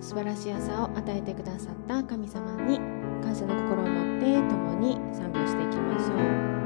素晴らしい朝を与えてくださった神様に感謝の心を持って共に賛美をしていきましょう。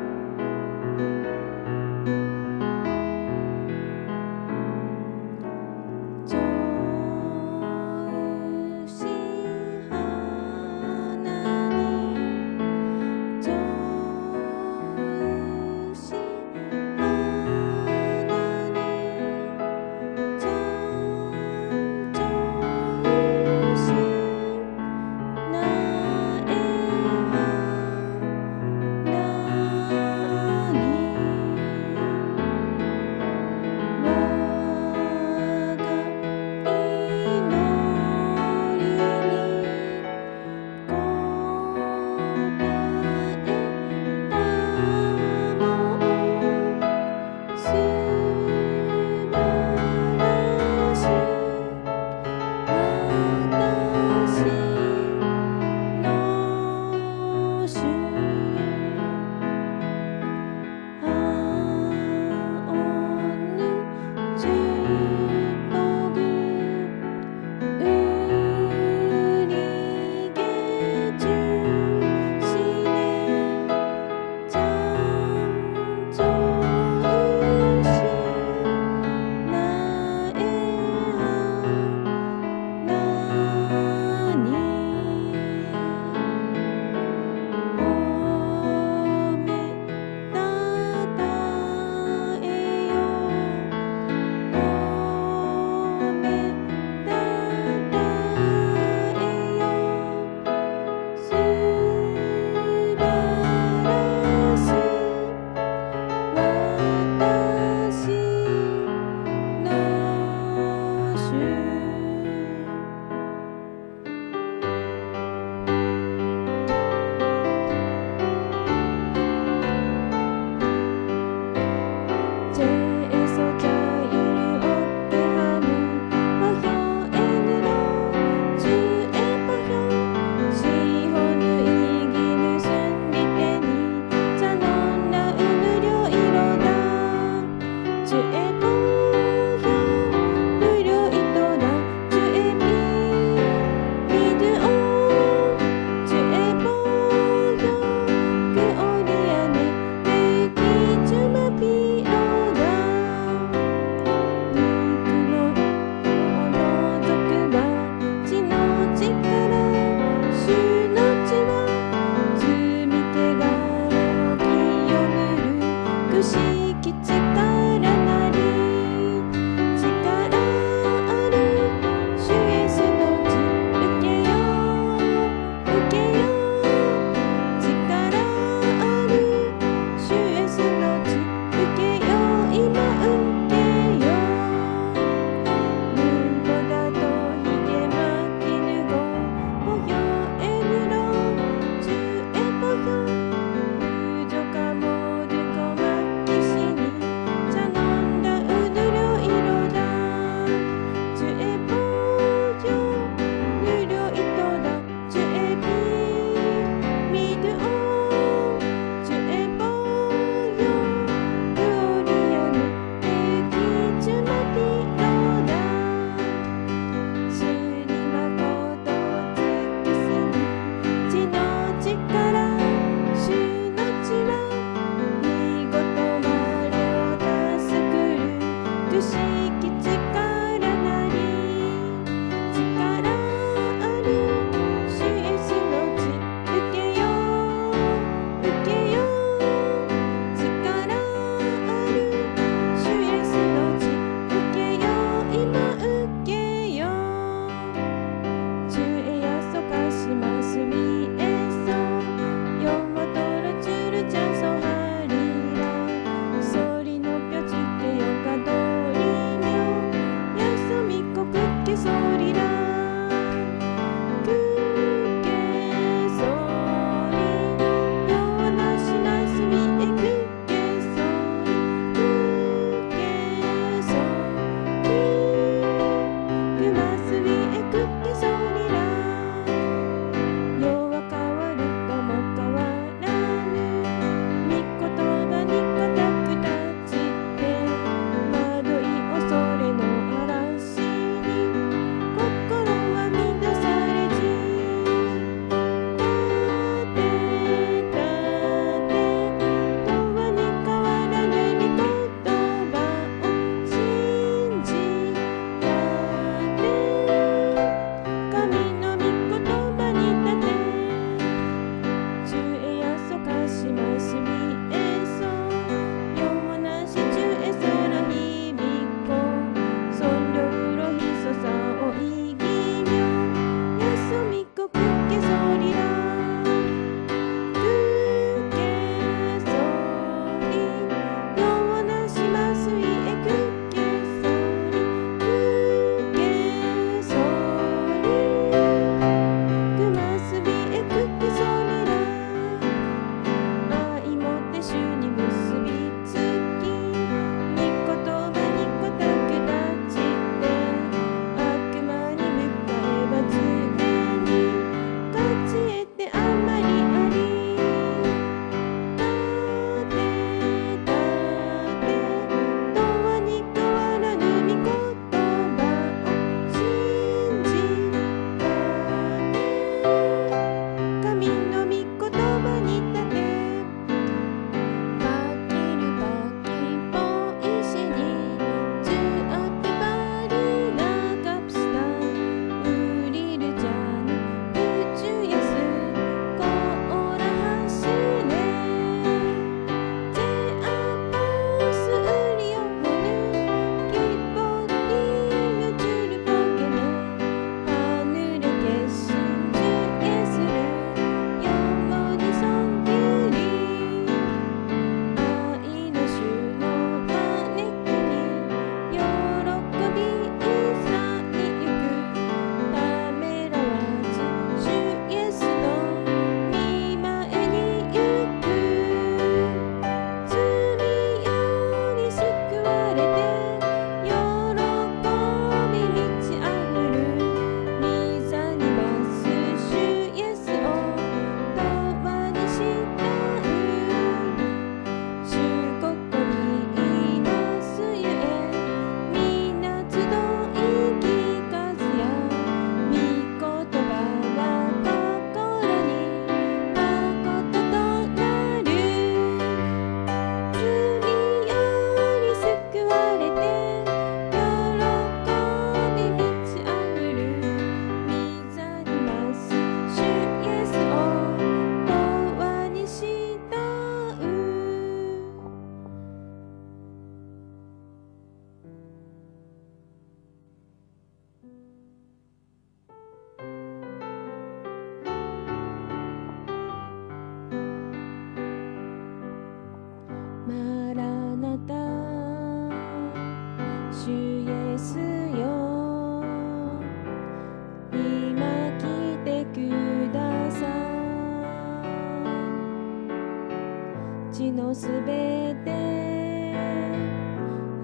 地のすべて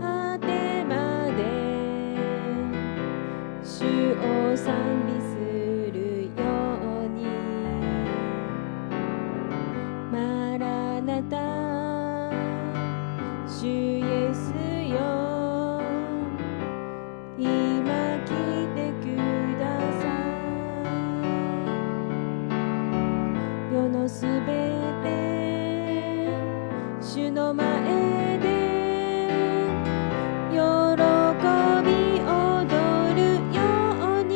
果てまで主を賛美するように。マラナタ主イエスよ、今来てください。世のすべて主の前で喜び踊るように。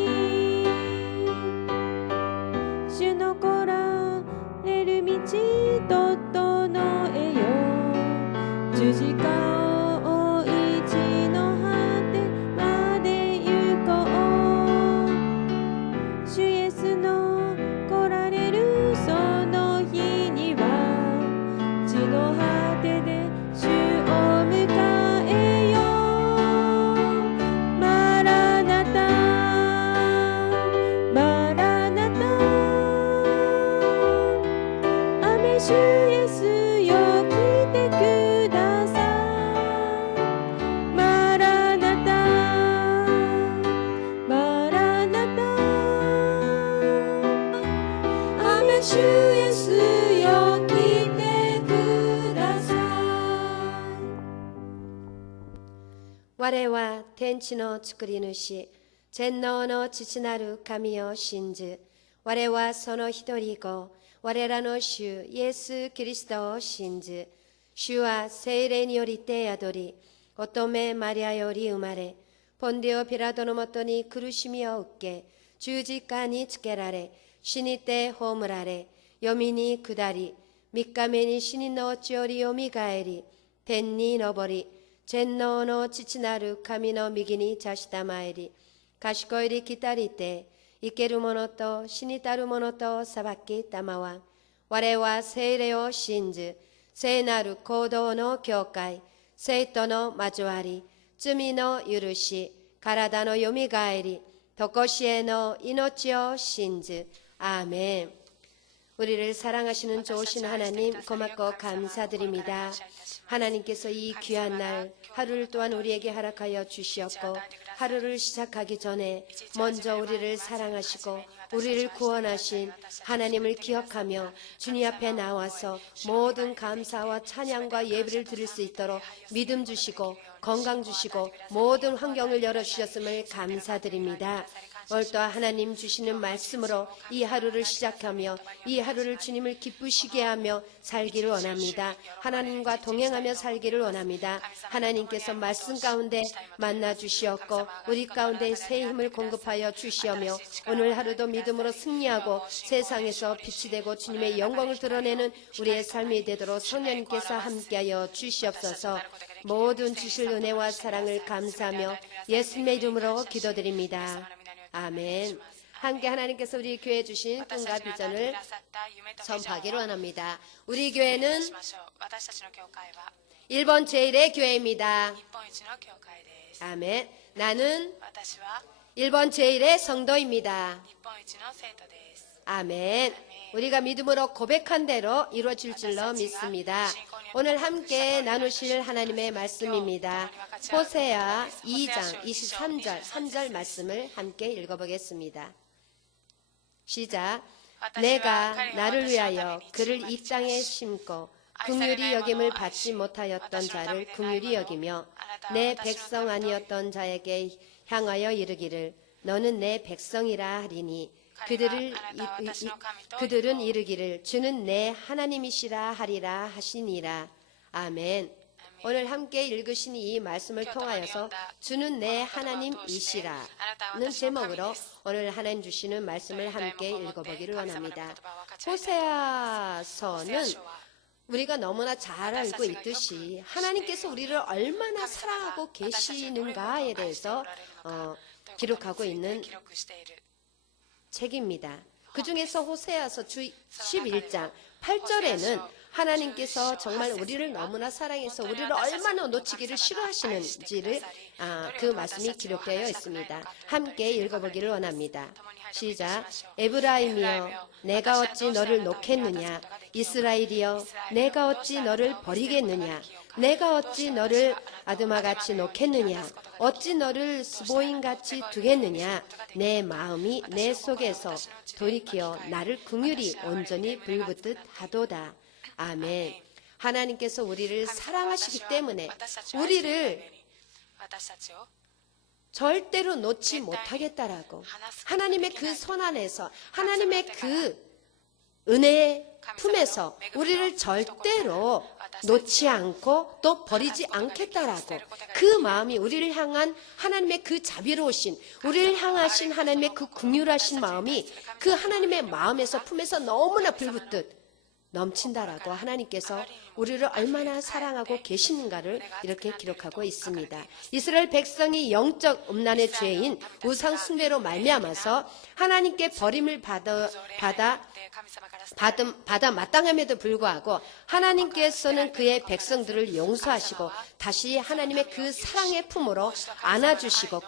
主の来られる道整えよ。十字架を追い地の果てまで行こう。主イエスの来られるその日には地の果てで主を迎えよう。マラナタマラナタ、アメ主イエスよ来てください。マラナタマラナタ、アメ主イエスよ来てください。我は天地の作り主、全能の父なる神を信じ、我はその一人子、我らの主イエス・キリストを信じ、主は聖霊によりて宿り、乙女マリアより生まれ、ポンディオ・ピラトのもとに苦しみを受け、十字架につけられ、死にて葬られ、読みに下り、三日目に死にのうちよりよみがえり、天に昇り、全能の父なる神の右に座したまえり、賢いり来たりて、生ける者と死にたる者と裁きたまわ。我は聖霊を信じ、聖なる行動の教会、聖徒の交わり、罪の許し、体のよみがえり、とこしえの命を信じ。아멘. 우리를 사랑하시는 좋으신 하나님 고맙고 감사드립니다. 하나님께서 이 귀한 날 하루를 또한 우리에게 허락하여 주시었고, 하루를 시작하기 전에 먼저 우리를 사랑하시고 우리를 구원하신 하나님을 기억하며 주님 앞에 나와서 모든 감사와 찬양과 예배를 드릴 수 있도록 믿음 주시고 건강 주시고 모든 환경을 열어주셨음을 감사드립니다. 오늘 또 하나님 주시는 말씀으로 이 하루를 시작하며 이 하루를 주님을 기쁘시게 하며 살기를 원합니다. 하나님과 동행하며 살기를 원합니다. 하나님께서 말씀 가운데 만나 주시었고 우리 가운데 새 힘을 공급하여 주시오며 오늘 하루도 믿음으로 승리하고 세상에서 빛이 되고 주님의 영광을 드러내는 우리의 삶이 되도록 성령님께서 함께하여 주시옵소서. 모든 주실 은혜와 사랑을 감사하며 예수님의 이름으로 기도드립니다. 아멘. 함께 하나님께서 우리 교회에 주신 꿈과 비전을 선포하기를 원합니다. 우리 교회는 일본 제1의 교회입니다. 아멘. 나는 일본 제1의 성도입니다. 아멘. 우리가 믿음으로 고백한 대로 이루어질 줄로 믿습니다. 오늘 함께 나누실 하나님의 말씀입니다. 호세아 2장 23절 3절 말씀을 함께 읽어보겠습니다. 시작. 내가 나를 위하여 그를 이 땅에 심고 긍휼히 여김을 받지 못하였던 자를 긍휼히 여기며 내 백성 아니었던 자에게 향하여 이르기를 너는 내 백성이라 하리니 그들은 이르기를 주는 내 하나님이시라 하리라 하시니라. 아멘. 오늘 함께 읽으신 이 말씀을 통하여서 주는 내 하나님이시라는 제목으로 오늘 하나님 주시는 말씀을 함께 읽어보기를 원합니다. 호세아서는 우리가 너무나 잘 알고 있듯이 하나님께서 우리를 얼마나 사랑하고 계시는가에 대해서 기록하고 있는 책입니다. 그 중에서 호세아서 11장 8절에는 하나님께서 정말 우리를 너무나 사랑해서 우리를 얼마나 놓치기를 싫어하시는지를 그 말씀이 기록되어 있습니다. 함께 읽어보기를 원합니다. 시작. 에브라임이여 내가 어찌 너를 놓겠느냐, 이스라엘이여 내가 어찌 너를 버리겠느냐, 내가 어찌 너를 아드마같이 놓겠느냐, 어찌 너를 스보임같이 두겠느냐. 내 마음이 내 속에서 돌이키어 나를 긍휼히 온전히 불붙듯 하도다. 아멘. 하나님께서 우리를 사랑하시기 때문에 우리를 절대로 놓지 못하겠다라고, 하나님의 그 손 안에서, 하나님의 그 은혜의 품에서 우리를 절대로 놓지 않고 또 버리지 않겠다라고, 그 마음이 우리를 향한 하나님의 그 자비로우신, 우리를 향하신 하나님의 그 긍휼하신 마음이 그 하나님의 마음에서 품에서 너무나 불붙듯 넘친다라고 하나님께서 우리를 얼마나 사랑하고 계시는가를 이렇게 기록하고 있습니다. 이스라엘 백성이 영적 음란의 죄인 우상 숭배로 말미암아서 하나님께 버림을 받아 마땅함에도 불구하고 하나님께서는 그의 백성들을 용서하시고 다시 하나님의 그 사랑의 품으로 안아주시고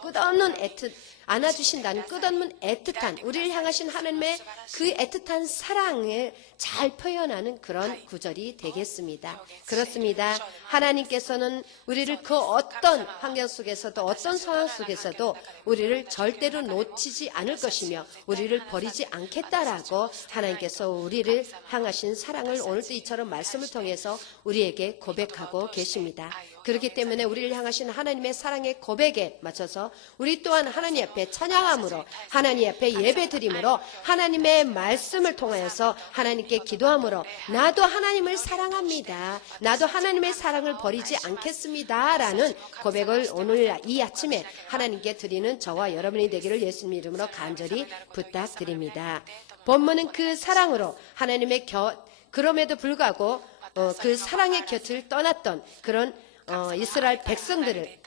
안아주신다는 끝없는 애틋한, 우리를 향하신 하나님의 그 애틋한 사랑을 잘 표현하는 그런 구절이 되겠습니다. 그렇습니다. 하나님께서는 우리를 그 어떤 환경 속에서도, 어떤 상황 속에서도 우리를 절대로 놓치지 않을 것이며 우리를 버리지 않겠다라고 하나님께서 우리를 향하신 사랑을 오늘도 이처럼 말씀을 통해서 우리에게 고백하고 계십니다. 그렇기 때문에 우리를 향하신 하나님의 사랑의 고백에 맞춰서 우리 또한 하나님 앞에 찬양함으로, 하나님 앞에 예배드림으로, 하나님의 말씀을 통하여서 하나님께 기도함으로, 나도 하나님을 사랑합니다, 나도 하나님의 사랑을 버리지 않겠습니다 라는 고백을 오늘 이 아침에 하나님께 드리는 저와 여러분이 되기를 예수님 이름으로 간절히 부탁드립니다. 본문은 그 사랑으로 하나님의 그럼에도 불구하고 그 사랑의 곁을 떠났던 그런 이스라엘 백성들을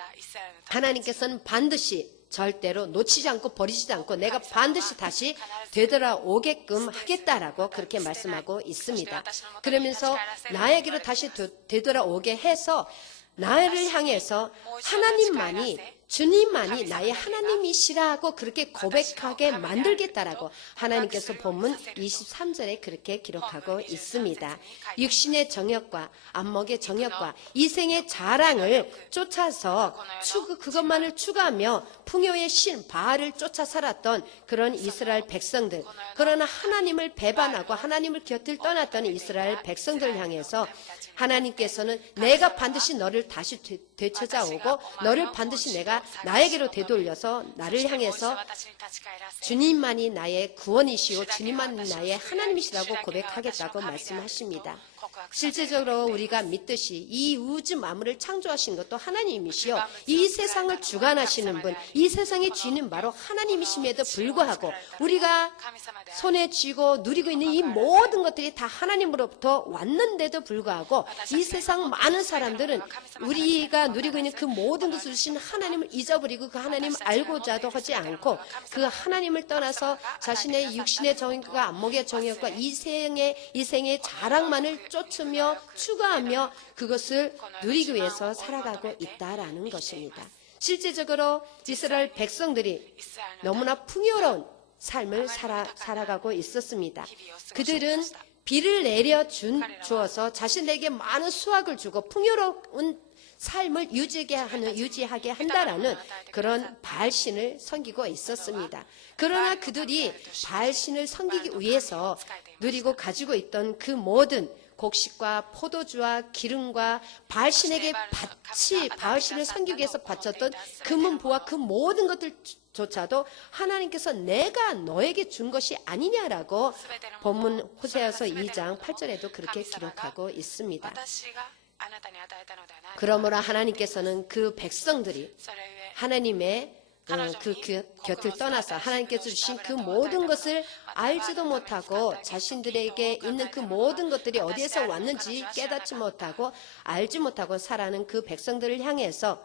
하나님께서는 반드시 절대로 놓치지 않고 버리지 않고 내가 반드시 다시 되돌아오게끔 하겠다라고 그렇게 말씀하고 있습니다. 그러면서 나에게로 다시 되돌아오게 해서 나를 향해서 주님만이 나의 하나님이시라고 그렇게 고백하게 만들겠다라고 하나님께서 본문 23절에 그렇게 기록하고 있습니다. 육신의 정욕과 안목의 정욕과 이생의 자랑을 쫓아서 그것만을 추구하며 풍요의 신 바알을 쫓아 살았던 그런 이스라엘 백성들, 그러나 하나님을 배반하고 하나님을 곁을 떠났던 이스라엘 백성들을 향해서 하나님께서는 내가 반드시 너를 다시 되찾아오고 너를 반드시 내가 나에게로 되돌려서 나를 향해서 주님만이 나의 구원이시오, 주님만이 나의 하나님이시라고 고백하겠다고 말씀하십니다. 실제적으로 우리가 믿듯이 이 우주 만물을 창조하신 것도 하나님이시오, 이 세상을 주관하시는 분, 이 세상의 주인은 바로 하나님이심에도 불구하고 우리가 손에 쥐고 누리고 있는 이 모든 것들이 다 하나님으로부터 왔는데도 불구하고 이 세상 많은 사람들은 우리가 누리고 있는 그 모든 것을 주신 하나님을 잊어버리고 그 하나님을 알고자도 하지 않고 그 하나님을 떠나서 자신의 육신의 정욕과 안목의 정욕과 이생의 자랑만을 쫓으며 추구하며 그것을 누리기 위해서 살아가고 있다라는 것입니다. 실제적으로 이스라엘 백성들이 너무나 풍요로운 삶을 살아가고 있었습니다. 그들은 비를 내려 주어서 자신에게 많은 수확을 주고 풍요로운 삶을 유지하게 한다라는 그런 바알신을 섬기고 있었습니다. 그러나 그들이 바알신을 섬기기 위해서 누리고 가지고 있던 그 모든 곡식과 포도주와 기름과 바알신에게 바알신을 섬기기 위해서 바쳤던 금은보화 그 모든 것들조차도 하나님께서 내가 너에게 준 것이 아니냐라고 본문 호세아서 2장 8절에도 그렇게 기록하고 있습니다. 그러므로 하나님께서는 그 백성들이 하나님의 그 곁을 떠나서 하나님께서 주신 그 모든 것을 알지도 못하고 자신들에게 있는 그 모든 것들이 어디에서 왔는지 깨닫지 못하고 알지 못하고 살아가는 그 백성들을 향해서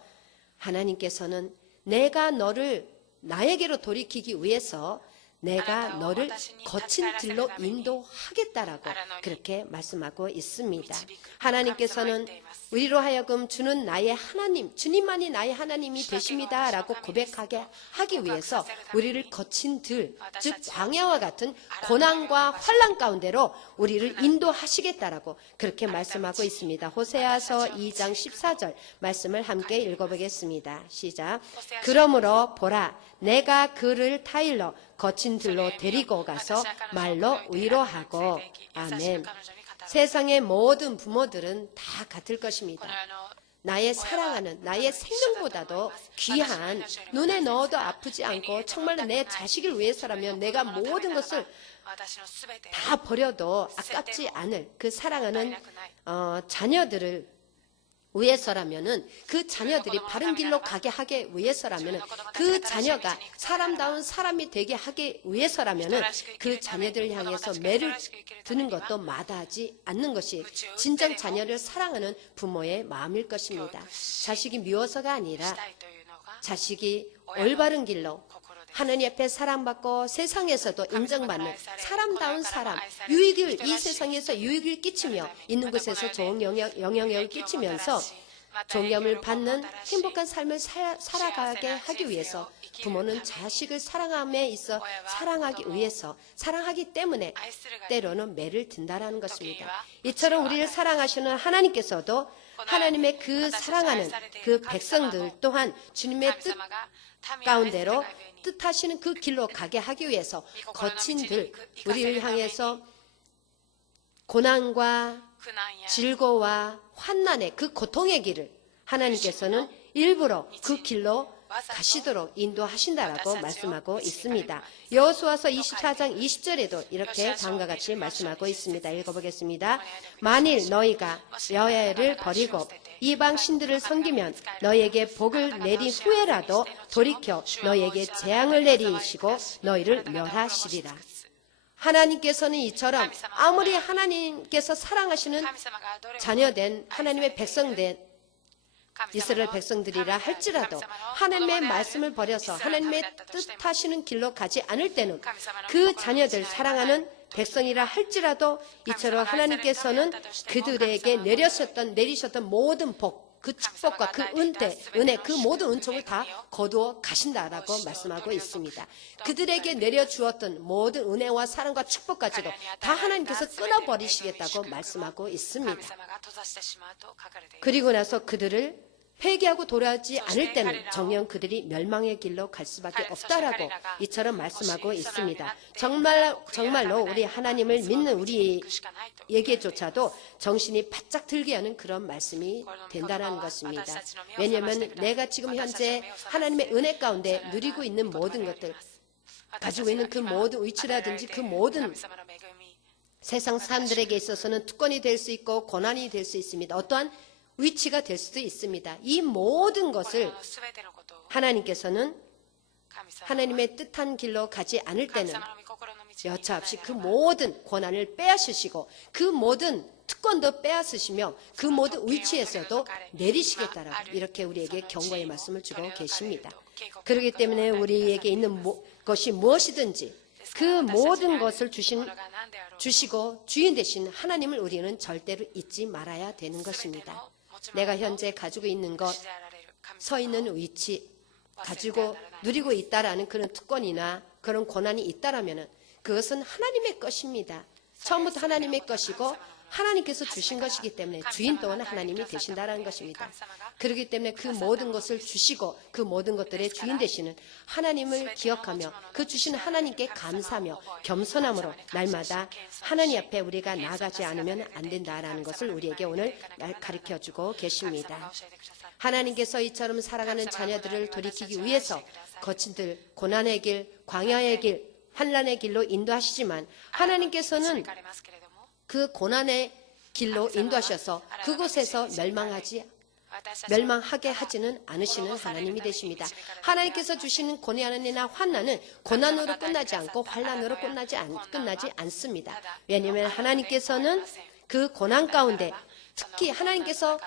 하나님께서는 내가 너를 나에게로 돌이키기 위해서 내가 너를 거친 길로 인도하겠다라고 그렇게 말씀하고 있습니다. 하나님께서는 우리로 하여금 주는 나의 하나님, 주님만이 나의 하나님이 되십니다라고 고백하게 하기 위해서 우리를 거친 들, 즉 광야와 같은 고난과 환난 가운데로 우리를 인도하시겠다라고 그렇게 말씀하고 있습니다. 호세아서 2장 14절 말씀을 함께 읽어보겠습니다. 시작. 그러므로 보라, 내가 그를 타일러 거친 들로 데리고 가서 말로 위로하고. 아멘. 세상의 모든 부모들은 다 같을 것입니다. 나의 사랑하는, 나의 생명보다도 귀한, 눈에 넣어도 아프지 않고 정말로 내 자식을 위해서라면 내가 모든 것을 다 버려도 아깝지 않을 그 사랑하는 자녀들을 위해서라면은, 그 자녀들이 바른 길로 가게 하기 위해서라면은, 그 자녀가 사람다운 사람이 되게 하기 위해서라면은 그 자녀들을 향해서 매를 드는 것도 마다하지 않는 것이 진정 자녀를 사랑하는 부모의 마음일 것입니다. 자식이 미워서가 아니라 자식이 올바른 길로 하나님 앞에 사랑받고 세상에서도 인정받는 사람다운 사람, 유익을, 이 세상에서 유익을 끼치며 있는 곳에서 좋은 영향력을 끼치면서 존경을 받는 행복한 삶을 살아가게 하기 위해서 부모는 자식을 사랑함에 있어 사랑하기 위해서, 사랑하기 때문에 때로는 매를 든다라는 것입니다. 이처럼 우리를 사랑하시는 하나님께서도 하나님의 그 사랑하는 그 백성들 또한 주님의 뜻 가운데로 뜻하시는 그 길로 가게 하기 위해서 거친 들, 우리를 향해서 고난과 질고와 환난의 그 고통의 길을 하나님께서는 일부러 그 길로 가시도록 인도하신다라고 말씀하고 있습니다. 여호수아서 24장 20절에도 이렇게 다음과 같이 말씀하고 있습니다. 읽어보겠습니다. 만일 너희가 여호와를 버리고 이방 신들을 섬기면 너희에게 복을 내린 후에라도 돌이켜 너희에게 재앙을 내리시고 너희를 멸하시리라. 하나님께서는 이처럼 아무리 하나님께서 사랑하시는 자녀된 하나님의 백성된 이스라엘 백성들이라 할지라도 하나님의 말씀을 버려서 하나님의 뜻하시는 길로 가지 않을 때는 그 자녀들 사랑하는 백성이라 할지라도 이처럼 하나님께서는 그들에게 내리셨던 모든 복, 그 축복과 그 은혜, 그 모든 은총을 다 거두어 가신다라고 말씀하고 있습니다. 그들에게 내려주었던 모든 은혜와 사랑과 축복까지도 다 하나님께서 끊어버리시겠다고 말씀하고 있습니다. 그리고 나서 그들을 회개하고 돌아오지 않을 때는 정녕 그들이 멸망의 길로 갈 수밖에 없다라고 이처럼 말씀하고 있습니다. 정말로 우리 하나님을 믿는 우리에게조차도 정신이 바짝 들게 하는 그런 말씀이 된다는 것입니다. 왜냐하면 내가 지금 현재 하나님의 은혜 가운데 누리고 있는 모든 것들, 가지고 있는 그 모든 위치라든지 그 모든 세상 사람들에게 있어서는 특권이 될 수 있고 고난이 될 수 있습니다. 어떠한 위치가 될 수도 있습니다. 이 모든 것을 하나님께서는 하나님의 뜻한 길로 가지 않을 때는 여차없이 그 모든 고난을 빼앗으시고 그 모든 특권도 빼앗으시며 그 모든 위치에서도 내리시겠다라고 이렇게 우리에게 경고의 말씀을 주고 계십니다. 그렇기 때문에 우리에게 있는 것이 무엇이든지 그 모든 것을 주시고 주인 되신 하나님을 우리는 절대로 잊지 말아야 되는 것입니다. 내가 현재 가지고 있는 것, 서 있는 위치, 가지고 누리고 있다라는 그런 특권이나 그런 고난이 있다라면 그것은 하나님의 것입니다. 처음부터 하나님의 것이고 하나님께서 주신 것이기 때문에 주인 또한 하나님이 되신다라는 것입니다. 그렇기 때문에 그 모든 것을 주시고 그 모든 것들의 주인 되시는 하나님을 기억하며 그 주시는 하나님께 감사하며 겸손함으로 날마다 하나님 앞에 우리가 나가지 않으면 안 된다라는 것을 우리에게 오늘 가르쳐주고 계십니다. 하나님께서 이처럼 살아가는 자녀들을 돌이키기 위해서 거친 들, 고난의 길, 광야의 길, 환난의 길로 인도하시지만 하나님께서는 그 고난의 길로 인도하셔서 그곳에서 멸망하게 하지는 않으시는 하나님이 되십니다. 하나님께서 주시는 고난이나 환난은 고난으로 끝나지 않고 환난으로 끝나지 않습니다. 왜냐하면 하나님께서는 그 고난 가운데 특히 하나님께서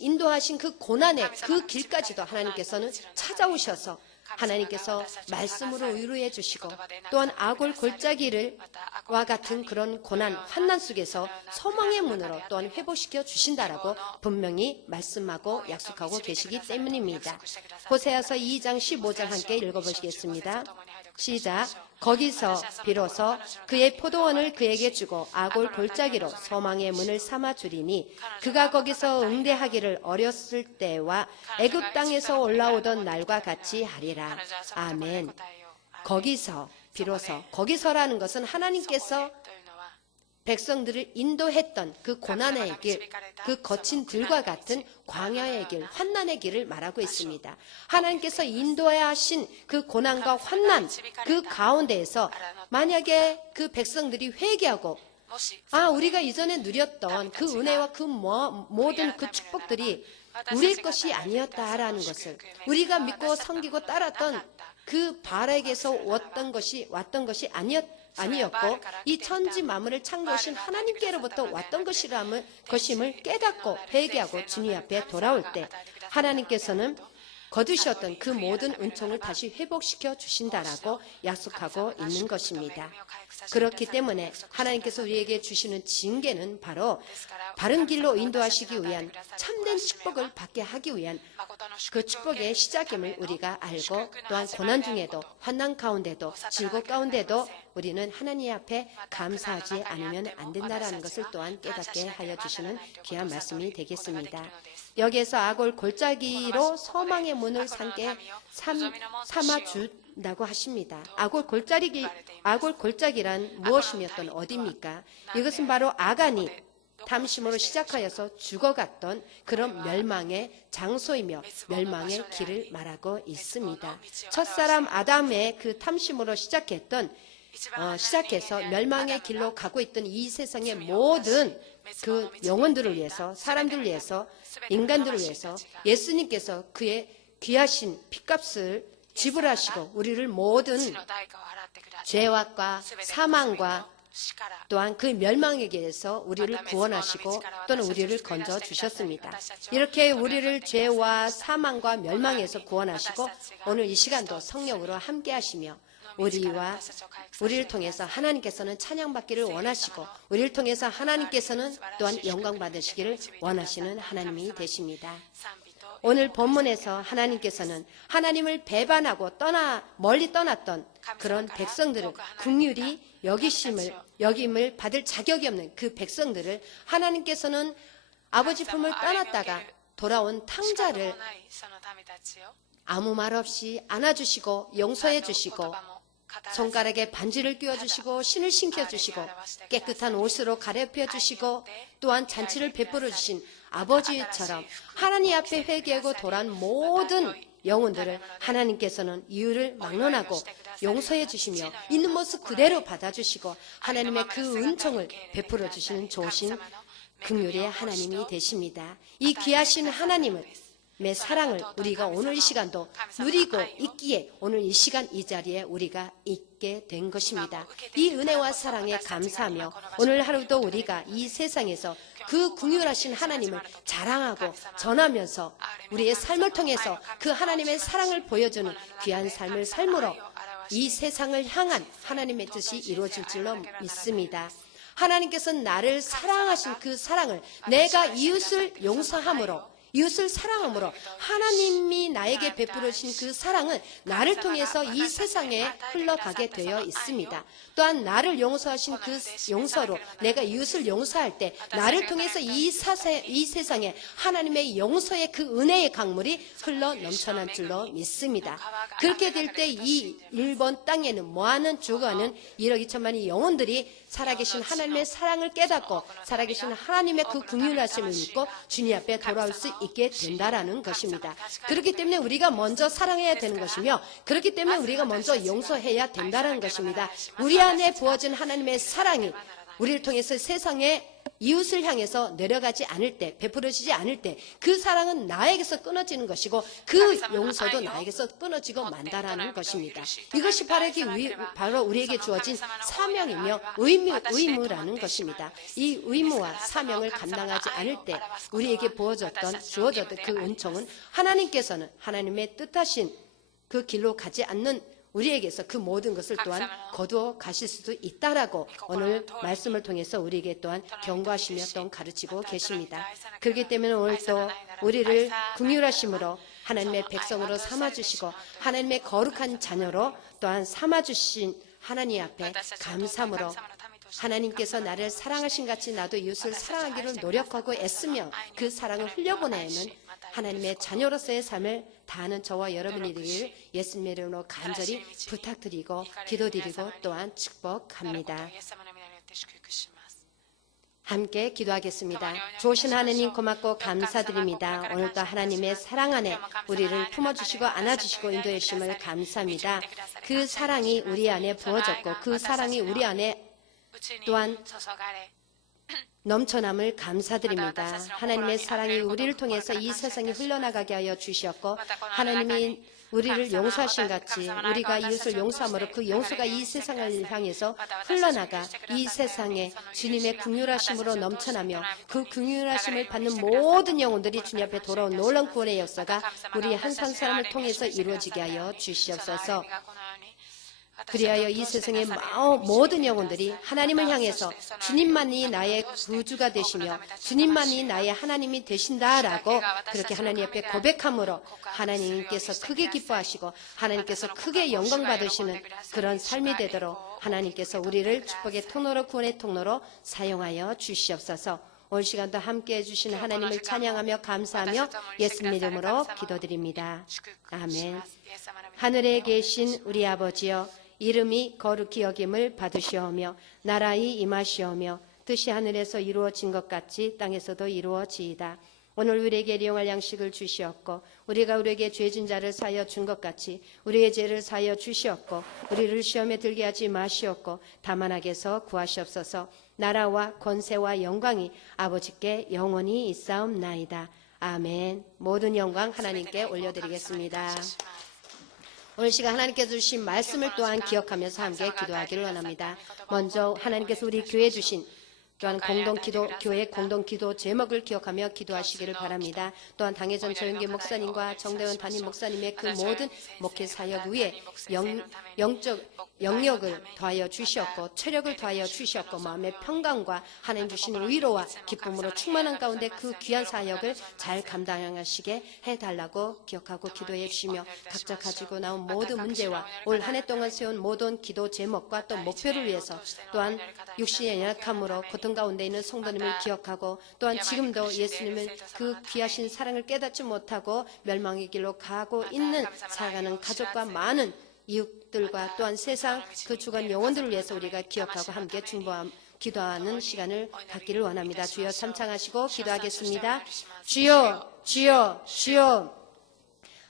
인도하신 그 고난의 그 길까지도 하나님께서는 찾아오셔서 하나님께서 말씀으로 위로해 주시고 또한 아골 골짜기와 같은 그런 고난, 환난 속에서 소망의 문으로 또한 회복시켜 주신다라고 분명히 말씀하고 약속하고 계시기 때문입니다. 호세아서 2장 15절 함께 읽어보시겠습니다. 시작. 거기서 비로소 그의 포도원을 그에게 주고 아골 골짜기로 소망의 문을 삼아 주리니 그가 거기서 응대하기를 어렸을 때와 애굽 땅에서 올라오던 날과 같이 하리라. 아멘. 거기서 비로소, 거기서라는 것은 하나님께서 백성들을 인도했던 그 고난의 길, 그 거친 들과 같은 광야의 길, 환난의 길을 말하고 있습니다. 하나님께서 인도하신 그 고난과 환난, 그 가운데에서 만약에 그 백성들이 회개하고 우리가 이전에 누렸던 그 은혜와 그 모든 그 축복들이 우리의 것이 아니었다라는 것을, 우리가 믿고 섬기고 따랐던 그 바알에게서 왔던 것이 아니었고 이 천지 만물을 창조하신 하나님께로부터 왔던 것임을 깨닫고 회개하고 주님 앞에 돌아올 때 하나님께서는 거두셨던 그 모든 은총을 다시 회복시켜 주신다라고 약속하고 있는 것입니다. 그렇기 때문에 하나님께서 우리에게 주시는 징계는 바로 바른 길로 인도하시기 위한 참된 축복을 받게 하기 위한 그 축복의 시작임을 우리가 알고 또한 고난 중에도 환난 가운데도 질고 가운데도 우리는 하나님 앞에 감사하지 않으면 안 된다라는 것을 또한 깨닫게 하여 주시는 귀한 말씀이 되겠습니다. 여기에서 아골 골짜기로 소망의 문을 삼아 준다고 하십니다. 아골 골짜기란 무엇이었던 어디입니까? 이것은 바로 아간이 탐심으로 시작하여서 죽어갔던 그런 멸망의 장소이며 멸망의 길을 말하고 있습니다. 첫사람 아담의 그 탐심으로 시작해서 멸망의 길로 가고 있던 이 세상의 모든 그 영혼들을 위해서, 사람들을 위해서, 인간들을 위해서 예수님께서 그의 귀하신 핏값을 지불하시고 우리를 모든 죄악과 사망과 또한 그 멸망에게서 우리를 구원하시고 또는 우리를 건져 주셨습니다. 이렇게 우리를 죄와 사망과 멸망에서 구원하시고 오늘 이 시간도 성령으로 함께 하시며 우리를 통해서 하나님께서는 찬양받기를 원하시고 우리를 통해서 하나님께서는 또한 영광 받으시기를 원하시는 하나님이 되십니다. 오늘 본문에서 하나님께서는 하나님을 배반하고 멀리 떠났던 그런 백성들을 긍휼히 여김을 받을 자격이 없는 그 백성들을 하나님께서는 아버지 품을 떠났다가 돌아온 탕자를 아무 말 없이 안아주시고 용서해 주시고 손가락에 반지를 끼워주시고 신을 신겨주시고 깨끗한 옷으로 가려펴주시고 또한 잔치를 베풀어 주신 아버지처럼 하나님 앞에 회개하고 돌아온 모든 영혼들을 하나님께서는 이유를 막론하고 용서해 주시며 있는 모습 그대로 받아주시고 하나님의 그 은총을 베풀어 주시는 좋으신 긍휼의 하나님이 되십니다. 이 귀하신 하나님의 사랑을 우리가 오늘 이 시간도 누리고 있기에 오늘 이 시간 이 자리에 우리가 있게 된 것입니다. 이 은혜와 사랑에 감사하며 오늘 하루도 우리가 이 세상에서 그 긍휼하신 하나님을 자랑하고 전하면서 우리의 삶을 통해서 그 하나님의 사랑을 보여주는 귀한 삶을 삶으로 이 세상을 향한 하나님의 뜻이 이루어질 줄로 믿습니다. 하나님께서는 나를 사랑하신 그 사랑을 내가 이웃을 용서함으로 이웃을 사랑함으로 하나님이 나에게 베풀어 주신 그 사랑은 나를 통해서 이 세상에 흘러가게 되어 있습니다. 또한 나를 용서하신 그 용서로 내가 이웃을 용서할 때 나를 통해서 이 세상에 하나님의 용서의 그 은혜의 강물이 흘러 넘쳐난 줄로 믿습니다. 그렇게 될 때 이 일본 땅에는 모아는 죽어가는 1억 2천만의 영혼들이 살아계신 하나님의 사랑을 깨닫고 살아계신 하나님의 그 긍휼하심을 믿고 주님 앞에 돌아올 수 있게 된다라는 것입니다. 그렇기 때문에 우리가 먼저 사랑해야 되는 것이며 그렇기 때문에 우리가 먼저 용서해야 된다라는 것입니다. 우리 안에 부어진 하나님의 사랑이 우리를 통해서 세상에 이웃을 향해서 내려가지 않을 때, 베풀어지지 않을 때 그 사랑은 나에게서 끊어지는 것이고 그 용서도 나에게서 끊어지고 만다라는 것입니다. 이것이 바로 우리에게 주어진 사명이며 의무라는 것입니다. 이 의무와 사명을 감당하지 않을 때 우리에게 주어졌던 그 은총은 하나님께서는 하나님의 뜻하신 그 길로 가지 않는 우리에게서 그 모든 것을 또한 거두어 가실 수도 있다라고 오늘 말씀을 통해서 우리에게 또한 경고하시며 또한 가르치고 계십니다. 그렇기 때문에 오늘 또 우리를 긍휼하심으로 하나님의 백성으로 삼아주시고 하나님의 거룩한 자녀로 또한 삼아주신 하나님 앞에 감사함으로 하나님께서 나를 사랑하신 같이 나도 이웃을 사랑하기를 노력하고 애쓰며 그 사랑을 흘려보내는 하나님의 자녀로서의 삶을 다하는 저와 여러분이 되기를 예수님의 이름으로 간절히 부탁드리고 기도드리고 또한 축복합니다. 함께 기도하겠습니다. 좋으신 하나님 고맙고 감사드립니다. 오늘도 하나님의 사랑 안에 우리를 품어주시고 안아주시고 인도해 주심을 감사합니다. 그 사랑이 우리 안에 부어졌고 그 사랑이 우리 안에 또한 넘쳐남을 감사드립니다. 하나님의 사랑이 우리를 통해서 이 세상에 흘러나가게 하여 주셨고 하나님이 우리를 용서하신 같이 우리가 이웃을 용서함으로 그 용서가 이 세상을 향해서 흘러나가 이 세상에 주님의 긍휼하심으로 넘쳐나며 그 긍휼하심을 받는 모든 영혼들이 주님 앞에 돌아온 놀라운 구원의 역사가 우리 한 사람을 통해서 이루어지게 하여 주시옵소서. 그리하여 이 세상의 모든 영혼들이 하나님을 향해서 주님만이 나의 구주가 되시며 주님만이 나의 하나님이 되신다라고 그렇게 하나님 앞에 고백함으로 하나님께서 크게 기뻐하시고 하나님께서 크게 영광 받으시는 그런 삶이 되도록 하나님께서 우리를 축복의 통로로 구원의 통로로 사용하여 주시옵소서. 올 시간도 함께해 주신 하나님을 찬양하며 감사하며 예수님 이름으로 기도드립니다. 아멘. 하늘에 계신 우리 아버지여 이름이 거룩히 여김을 받으시오며 나라의 임하시오며 뜻이 하늘에서 이루어진 것 같이 땅에서도 이루어지이다. 오늘 우리에게 일용할 양식을 주시었고 우리가 우리에게 죄진 자를 사하여 준 것 같이 우리의 죄를 사하여 주시었고 우리를 시험에 들게 하지 마시었고 다만 악에서 구하시옵소서. 나라와 권세와 영광이 아버지께 영원히 있사옵나이다. 아멘. 모든 영광 하나님께 올려드리겠습니다. 오늘 시간 하나님께서 주신 말씀을 또한 기억하면서 함께 기도하기를 원합니다. 먼저 하나님께서 우리 교회에 주신 또한 교회 공동기도 제목을 기억하며 기도하시기를 바랍니다. 또한 당회전 조영기 목사님과 정대원 담임 목사님의 그 모든 목회 사역 위에 영적 영역을 더하여 주시었고 체력을 더하여 주시었고 마음의 평강과 하나님 주시는 위로와 기쁨으로 충만한 가운데 그 귀한 사역을 잘 감당하시게 해달라고 기억하고 기도해 주시며 각자 가지고 나온 모든 문제와 올 한 해 동안 세운 모든 기도 제목과 또 목표를 위해서 또한 육신의 연약함으로 고통 가운데 있는 성도님을 기억하고 또한 지금도 예수님을 그 귀하신 사랑을 깨닫지 못하고 멸망의 길로 가고 있는 살아가는 가족과 많은 이웃들과 또한 세상 그 주간 영혼들을 위해서 우리가 기억하고 함께 기도하는 시간을 갖기를 원합니다. 주여 삼창하시고 기도하겠습니다. 주여 주여 주여.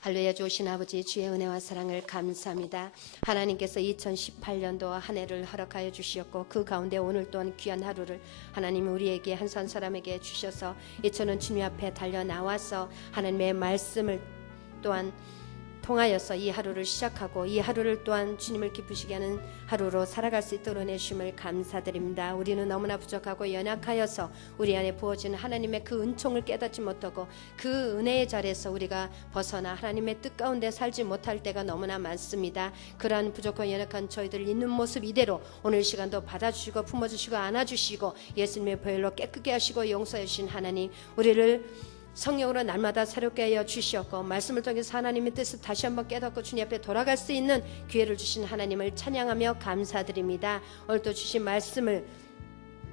할렐루야. 좋으신 아버지 주의 은혜와 사랑을 감사합니다. 하나님께서 2018년도 한 해를 허락하여 주시었고 그 가운데 오늘 또한 귀한 하루를 하나님이 우리에게 한 사람에게 주셔서 이처는 주님 앞에 달려 나와서 하나님의 말씀을 또한 통하여서 이 하루를 시작하고 이 하루를 또한 주님을 기쁘시게 하는 하루로 살아갈 수 있도록 내주심을 감사드립니다. 우리는 너무나 부족하고 연약하여서 우리 안에 부어진 하나님의 그 은총을 깨닫지 못하고 그 은혜의 자리에서 우리가 벗어나 하나님의 뜻 가운데 살지 못할 때가 너무나 많습니다. 그러한 부족한 연약한 저희들 있는 모습 이대로 오늘 시간도 받아주시고 품어주시고 안아주시고 예수님의 보혈로 깨끗게 하시고 용서해 주신 하나님, 우리를 성령으로 날마다 새롭게 하여 주시었고 말씀을 통해서 하나님의 뜻을 다시 한번 깨닫고 주님 앞에 돌아갈 수 있는 기회를 주신 하나님을 찬양하며 감사드립니다. 오늘도 주신 말씀을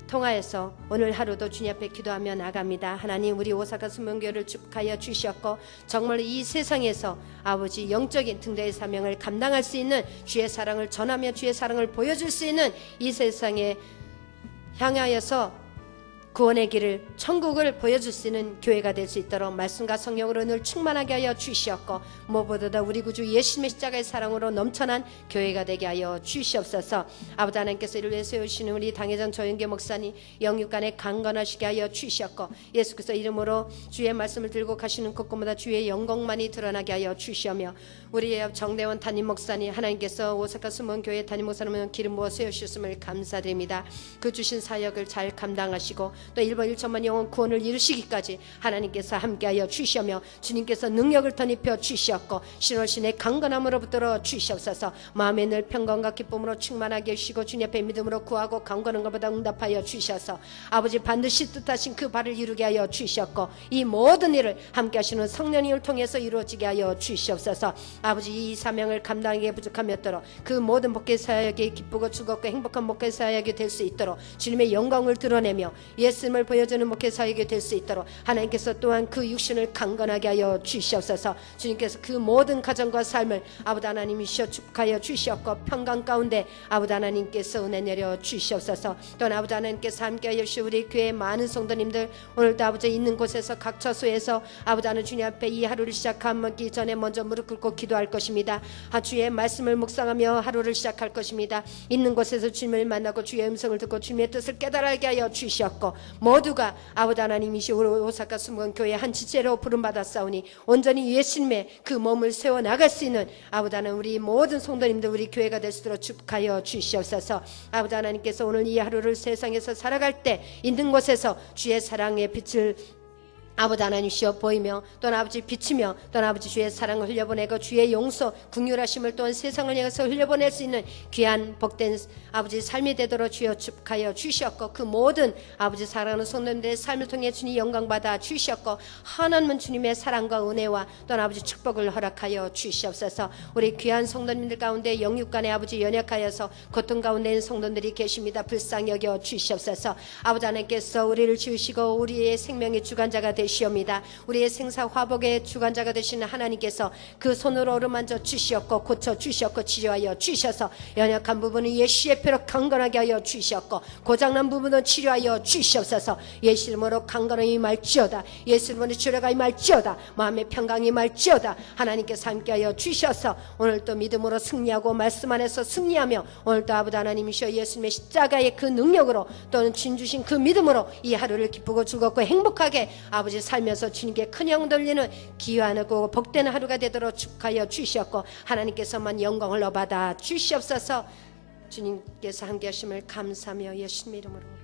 통하여서 오늘 하루도 주님 앞에 기도하며 나갑니다. 하나님, 우리 오사카 순명교회를 축하여 주셨고 정말 이 세상에서 아버지 영적인 등대의 사명을 감당할 수 있는 주의 사랑을 전하며 주의 사랑을 보여줄 수 있는 이 세상에 향하여서 구원의 길을, 천국을 보여줄 수 있는 교회가 될 수 있도록 말씀과 성령으로 늘 충만하게 하여 주시었고 무엇보다 우리 구주 예수님의 십자가의 사랑으로 넘쳐난 교회가 되게 하여 주시옵소서. 아버지 하나님께서 이를 위해 세우시는 우리 당회장 조영계 목사님 영육간에 강건하시게 하여 주시었고 예수께서 이름으로 주의 말씀을 들고 가시는 곳곳마다 주의 영광만이 드러나게 하여 주시오며 우리 정대원 담임 목사님 하나님께서 오사카 수문교회 담임 목사님은 기름 부어 세우셨음을 감사드립니다. 그 주신 사역을 잘 감당하시고 또 일본 1천만 영혼 구원을 이루시기까지 하나님께서 함께하여 주시며 주님께서 능력을 덧입혀 주시었고 신월신의 강건함으로 붙들어 주시옵소서. 마음에 늘 평강과 기쁨으로 충만하게 해주시고 주님 앞에 믿음으로 구하고 강건한 것보다 응답하여 주셔서 아버지 반드시 뜻하신 그 바를 이루게 하여 주시었고 이 모든 일을 함께 하시는 성령님을 통해서 이루어지게 하여 주시옵소서. 아버지 이 사명을 감당하기에 부족함이 없도록 그 모든 목회 사역이 기쁘고 즐겁고 행복한 목회 사역이 될 수 있도록 주님의 영광을 드러내며 예수님을 보여주는 목회 사역이 될 수 있도록 하나님께서 또한 그 육신을 강건하게 하여 주시옵소서. 주님께서 그 모든 가정과 삶을 아버지 하나님이시여 축하하여 주시옵고 평강 가운데 아버지 하나님께서 은혜 내려 주시옵소서. 또한 아버지 하나님께서 함께하여 주시오 우리 교회 많은 성도님들 오늘도 아버지 있는 곳에서 각 처소에서 아버지 하나님 주님 앞에 이 하루를 시작하기 전에 먼저 무릎 꿇고 기도할 것입니다. 주의 말씀을 묵상하며 하루를 시작할 것입니다. 있는 곳에서 주님을 만나고 주의 음성을 듣고 주님의 뜻을 깨달게 하여 주시었고 모두가 아버지 하나님이시오 우리 오사카 수문교회 한 지체로 부름받았사오니 온전히 예수님의 그 몸을 세워 나갈 수 있는 아버지 하나님 우리 모든 성도님들 우리 교회가 될 수 있도록 축하하여 주시옵소서. 아버지 하나님께서 오늘 이 하루를 세상에서 살아갈 때 있는 곳에서 주의 사랑의 빛을 아버지 하나님이시여 보이며 또한 아버지 비치며 또한 아버지 주의 사랑을 흘려보내고 주의 용서 긍휼하심을 또한 세상을 향해서 흘려보낼 수 있는 귀한 복된 아버지 삶이 되도록 주여 축하여 주시었고 그 모든 아버지 사랑하는 성도님들의 삶을 통해 주님 영광받아 주시었고 하나님은 주님의 사랑과 은혜와 또한 아버지 축복을 허락하여 주시옵소서. 우리 귀한 성도님들 가운데 영육간에 아버지 연약하여서 고통 가운데 있는 성도들이 계십니다. 불쌍히 여겨 주시옵소서. 아버지 하나님께서 우리를 지으시고 우리의 생명의 주관자가 되시옵니다. 우리의 생사 화복의 주관자가 되시는 하나님께서 그 손으로 어루만져 주시었고 고쳐 주시었고 치료하여 주셔서 연약한 부분은 예수의 피로 강건하게 하여 주시었고 고장난 부분은 치료하여 주시옵소서. 예수 이름으로 강건함이 임할지어다. 예수 이름으로 치료가 임할지어다. 마음의 평강이 임할지어다. 하나님께서 함께하여 주셔서 오늘도 믿음으로 승리하고 말씀 안에서 승리하며 오늘도 아버지 하나님이시여 예수님의 십자가의 그 능력으로 또는 진 주신 그 믿음으로 이 하루를 기쁘고 즐겁고 행복하게 아버지 살면서 주님께 큰영 돌리는 귀하고 복된 하루가 되도록 축하여 주시었고 하나님께서만 영광을 받아 주시옵소서. 주님께서 함께 하심을 감사하며 예수님 이름으로